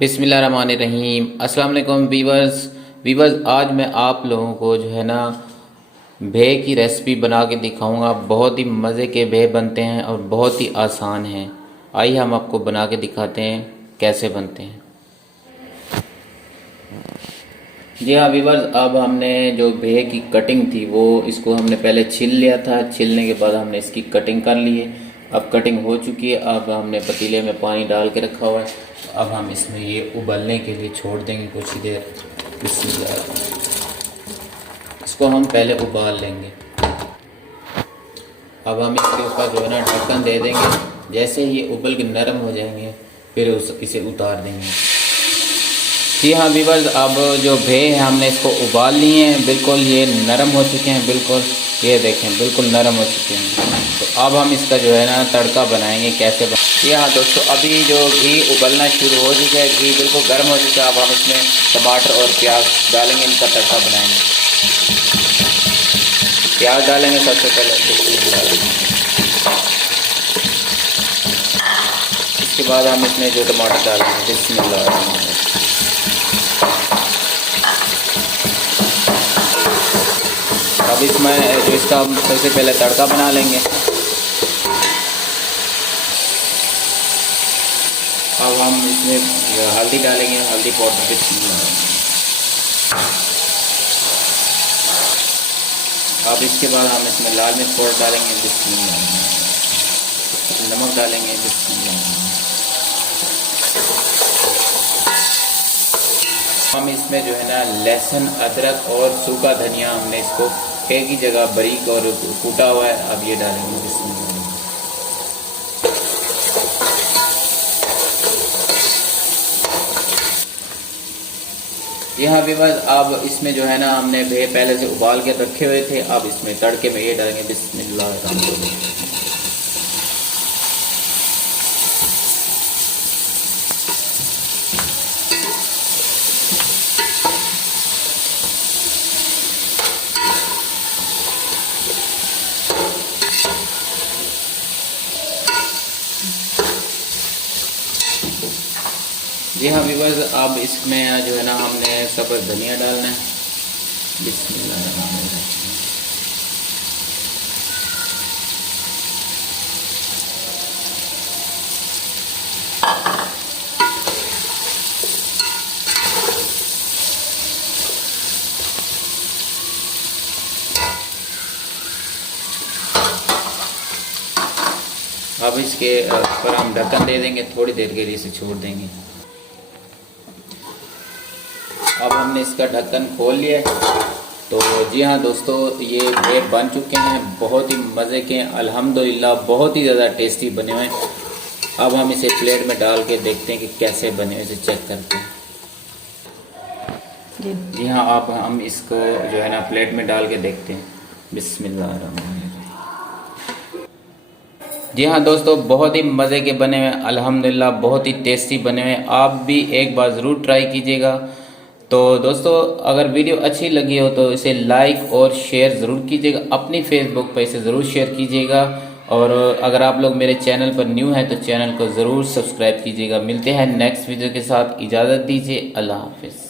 बिस्मिल्लाहिर्रहमानिर्रहीम। अस्सलाम वालेकुम वीवर्स, आज मैं आप लोगों को जो है ना भे की रेसिपी बना के दिखाऊंगा। बहुत ही मज़े के भे बनते हैं और बहुत ही आसान हैं। आइए हम आपको बना के दिखाते हैं कैसे बनते हैं। जी हाँ वीवर्स, अब हमने जो भे की कटिंग थी वो इसको हमने पहले छील लिया था। छीलने के बाद हमने इसकी कटिंग कर ली है। अब कटिंग हो चुकी है। अब हमने पतीले में पानी डाल के रखा हुआ है। अब हम इसमें ये उबलने के लिए छोड़ देंगे कुछ ही देर। इसको हम पहले उबाल लेंगे। अब हम इसके ऊपर जो है ना ढक्कन दे देंगे। जैसे ही ये उबल के नरम हो जाएंगे फिर इसे उतार देंगे। जी हाँ वीवर्स, अब जो भे हैं हमने इसको उबाल लिए हैं। बिल्कुल ये नरम हो चुके हैं। बिल्कुल ये देखें बिल्कुल नरम हो चुके हैं। तो अब हम इसका जो है ना तड़का बनाएंगे कैसे जी हाँ दोस्तों, अभी जो घी उबलना शुरू हो चुका है, घी बिल्कुल गर्म हो चुका है। अब हम इसमें टमाटर और प्याज डालेंगे, इनका तड़का बनाएंगे। प्याज डालेंगे सबसे पहले। इसके बाद हम इसमें जो टमाटर डालेंगे, बिस्मिल्लाह। अब इसमें जो इसका हम सबसे पहले तड़का बना लेंगे। अब हम इसमें हल्दी डालेंगे, हल्दी पाउडर। अब इसके बाद हम इसमें लाल मिर्च पाउडर डालेंगे, नमक डालेंगे। हम इसमें जो है ना लहसुन, अदरक और सूखा धनिया हमने इसको एक ही जगह बारीक और कूटा हुआ है। अब ये डालेंगे। जी हाँ विवाद, अब इसमें जो है ना हमने भे पहले से उबाल के रखे हुए थे। अब इसमें तड़के में ये डालेंगे, बिस्मिल्लाह। जी हाँ व्यूवर्स, अब इसमें जो है ना हमने सब्ज़ धनिया डालना है, बिस्मिल्लाह। अब इसके ऊपर हम ढक्कन दे देंगे, थोड़ी देर के लिए इसे छोड़ देंगे। अब हमने इसका ढक्कन खोल लिया है। तो जी हाँ दोस्तों, ये भे बन चुके हैं। बहुत ही मज़े के, अल्हम्दुलिल्लाह बहुत ही ज़्यादा टेस्टी बने हुए हैं। अब हम इसे प्लेट में डाल के देखते हैं कि कैसे बने हुए, इसे चेक करते हैं। जी हाँ, अब हम इसको जो है ना प्लेट में डाल के देखते हैं, बिस्मिल्लाह। जी हाँ दोस्तों, बहुत ही मज़े के बने हुए, अल्हम्दुलिल्लाह बहुत ही टेस्टी बने हुए। आप भी एक बार ज़रूर ट्राई कीजिएगा। तो दोस्तों, अगर वीडियो अच्छी लगी हो तो इसे लाइक और शेयर ज़रूर कीजिएगा। अपनी फेसबुक पर इसे ज़रूर शेयर कीजिएगा। और अगर आप लोग मेरे चैनल पर न्यू हैं तो चैनल को ज़रूर सब्सक्राइब कीजिएगा। मिलते हैं नेक्स्ट वीडियो के साथ। इजाज़त दीजिए, अल्लाह हाफिज़।